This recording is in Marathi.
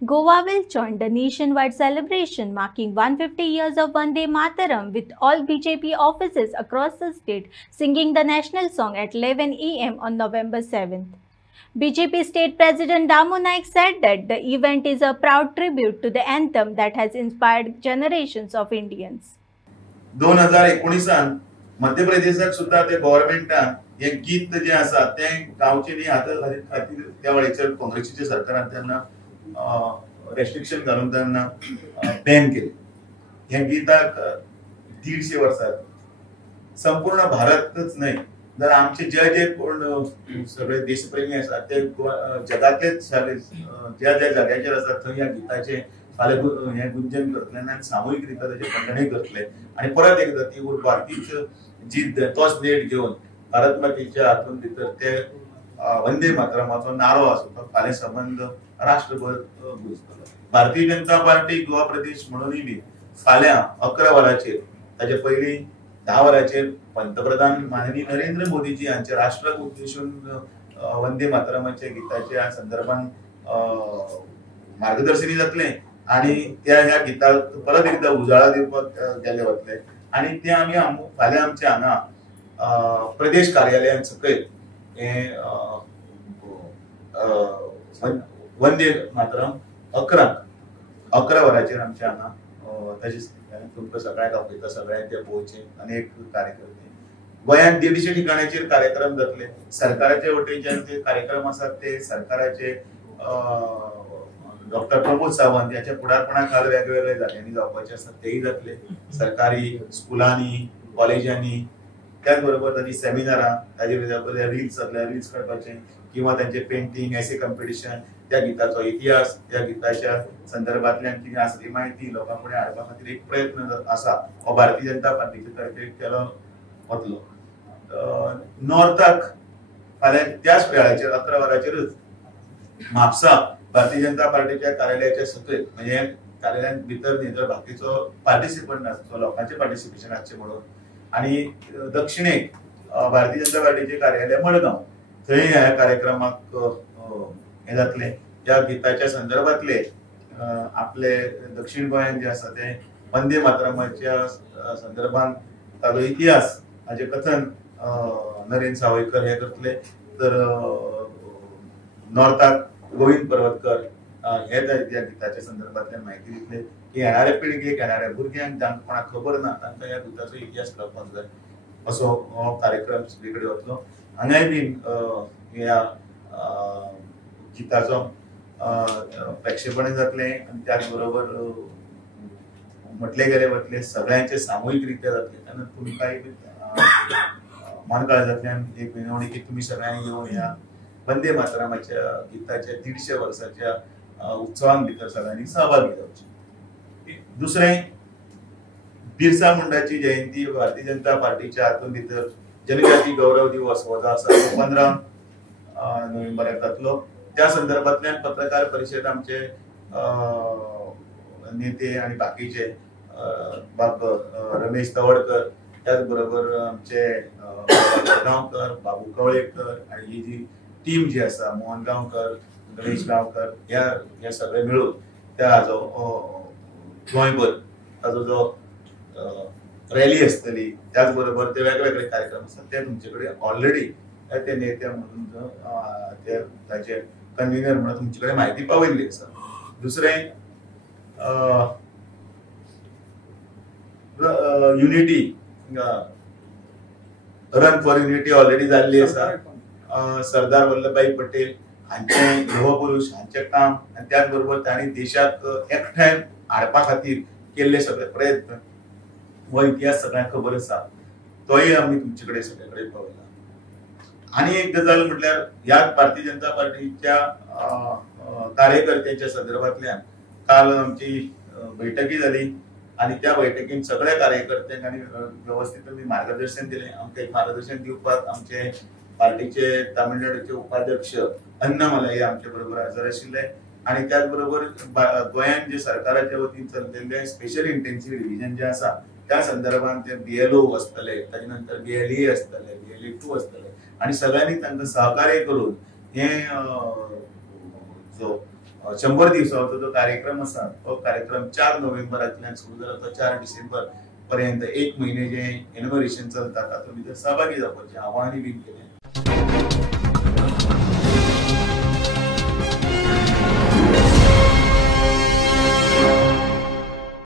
Goa will join the nationwide celebration marking 150 years of Vande Mataram with all BJP offices across the state singing the national song at 11 a.m. on November 7th. BJP State President Damu Naik said that the event is a proud tribute to the anthem that has inspired generations of Indians. 2019 मध्य प्रदेशात सुद्धा ते गव्हर्नमेंटान हे गीत जे आसा ते गावचे न्ही हाता खातीर त्या वेळेचेर काँग्रेसीचे सरकारान तेन्ना रेस्ट्रिक्शन घालून तेन्ना बॅन केले. हे गीताक 150 वर्सां संपूर्ण भारतच न्हय जर आमचे जे जे कोण सगळे देशप्रेमी आसात ते जगातलेच ज्या ज्या जाग्याचेर आसात थंय ह्या गीताचे फाल्यां हे गुंजन करतले आनी सामुहीकरित्या ताचे खंडणी करतले आनी परत एकदा ती भारतीच जी तोच नेट घेवन भारत मातेच्या हातून भितर ते वंदे मातरमाचो नारो आसा तो फाल्यां संबंध राष्ट्रभर गुंजतलो. भारतीय जनता पार्टी गोवा प्रदेश म्हणूनय बी फाल्यां 11 वरांचेर ताचे पयलीं 10 वरांचेर पंतप्रधान माननीय नरेंद्र मोदीजी हांचे राष्ट्राक उद्देशून वंदे मातरमाच्या गिताच्या संदर्भान मार्गदर्शनी जातले आणि त्या ह्या गिताक परत एकदा उजाळा दिवपाक गेले वतले आणि ते आमी फाल्यां आमच्या हांगा प्रदेश कार्यालयान सकयल हे वंदे मातरम 11 वरांचेर आमच्या हांगा ताचे तुमकां सगळ्यांक आपयता सगळ्यांक ते पळोवचे अनेक कार्यकर्ते गोंयांत 150 ठिकाणाचेर कार्यक्रम जातले. सरकाराचे वटेच्यान ते कार्यक्रम आसात ते सरकाराचे डॉक्टर प्रमोद सावंत याच्या फुडारपणाखाल वेगवेगळे जाग्यांनी जावपाचे आसात तेही जातले. सरकारी स्कुलांनी कॉलेजांनी त्याच बरोबर ताची सेमिनारां ताजे रिल्स जातले रिल्स काडपाचे किंवा तांचे पेंटिंग एसे कॉम्पिटिशन त्या गिताचो इतिहास त्या गिताच्या संदर्भांतल्यान कितें आसा ती म्हायती लोकां फुडें हाडपा खातीर एक प्रयत्न आसा हो भारतीय जनता पार्टीचे तर्फे केलो वतलो. नॉर्थाक फाल्यां त्याच वेळाचेर 11 वरांचेरच म्हापसा भारतीय जनता पार्टीच्या कार्यालयाच्या सकयल म्हणजे कार्यालयान भितर न्ही तर बाकीचो पार्टिसिपंट आसचो लोकांचे पार्टिसिपेशन आसचें म्हणून आणि दक्षिणेक भारतीय जनता पार्टीचे कार्यालय मडगांव थंय ह्या कार्यक्रमाक हे जातले. त्या गिताच्या संदर्भातले आपले दक्षिण गोंयान जे आसा ते वंदे मातरमाच्या संदर्भान ताचो इतिहास हाचे कथन नरेंद्र सावयकर हे करतले तर नॉर्थाक गोविंद पर्वतकर हे त्या गिताच्या संदर्भातल्यान म्हायती दितले की येणाऱ्या पिळगेक येणाऱ्या भुरग्यांक जांकां कोणाक खबर ना तांकां ह्या गिताचो इतिहास कळपाक जाय असो हो कार्यक्रम सगळे कडेन वतलो. हांगाय बी ह्या गिताचो प्रेक्षेपण जातले आनी त्याच बरोबर म्हटले गेले वतले सगळ्यांचे सामुहीक रित्या जातले तेन्ना तुमकांय मानकाळजांतल्यान एक विनवणी की तुमी सगळ्यांनी येवन ह्या वंदे मातरमाच्या गिताच्या 150 वर्साच्या उत्सवान भितर सगळ्यांनी सहभागी जावचे. दुसरें बिरसा मुंडाची जयंती भारतीय जनता पार्टीच्या हातून भितर जनजाती गौरव दिवस हो जो आसा 15 नोव्हेंबराक जातलो. त्या संदर्भातल्यान पत्रकार परिशद आमचे नेते आणि बाकीचे बाब रमेश तवडकर त्याच बरोबर आमचे गांवकर बाबू कवळेकर आणि ही जी टीम जी आसा मोहन गांवकर गणेश गांवकर या सगळे मिळून त्या हाजो गोंयभर ताजो जो रॅली आसतली त्याच बरोबर ते वेगवेगळे कार्यक्रम आसात ते तुमचे कडेन ऑलरेडी ते नेते म्हणून ते ताचे कन्व्हिनर म्हणून तुमचे कडेन म्हायती पावयल्ली आसा. दुसरें unity run for unity already जाल्ली आसा. सरदार वल्लभभाई पटेल हांचे लोहपुरुष हांचे काम आनी त्याच बरोबर तांणी देशाक एकठांय हाडपा खातीर केल्ले सगळे प्रयत्न हो इतिहास सगळ्यांक खबर आसा तोय आमी तुमचे कडेन सगळे कडेन पावयला. आनी एक गजाल म्हटल्यार ह्या भारतीय जनता पार्टीच्या कार्यकर्त्यांच्या संदर्भातल्यान काल आमची बैठकी जाली आणि त्या बैठकीत सगळ्या कार्यकर्त्यांक आनी व्यवस्थित मार्गदर्शन दिलें. आमकां एक मार्गदर्शन दिवपाक आमचे पार्टीचे तामिळनाडूचे उपाध्यक्ष अन्नामलई आमचे बरोबर हजर आशिल्ले आणि त्याच बरोबर गोंयान जे सरकाराच्या वतीन चललेले स्पेशल इंटेन्सिव्ह रिव्हिजन जे आसा त्या संदर्भात ते BLO आसतले ताजे नंतर BLE आसतले BLE2 आसतले आणि सगळ्यांनी तांकां सहकार्य करून हे जो 100 दिवसांचो जो कार्यक्रम आसा तो कार्यक्रम 4 नोव्हेंबरांतल्यान सुरू जालो तो 4 डिसेंबर पर्यंत 1 म्हयने जे इनॉग्रेशन चलता तातूंत भितर सहभागी जावपाचें आवाहन बीन केलें.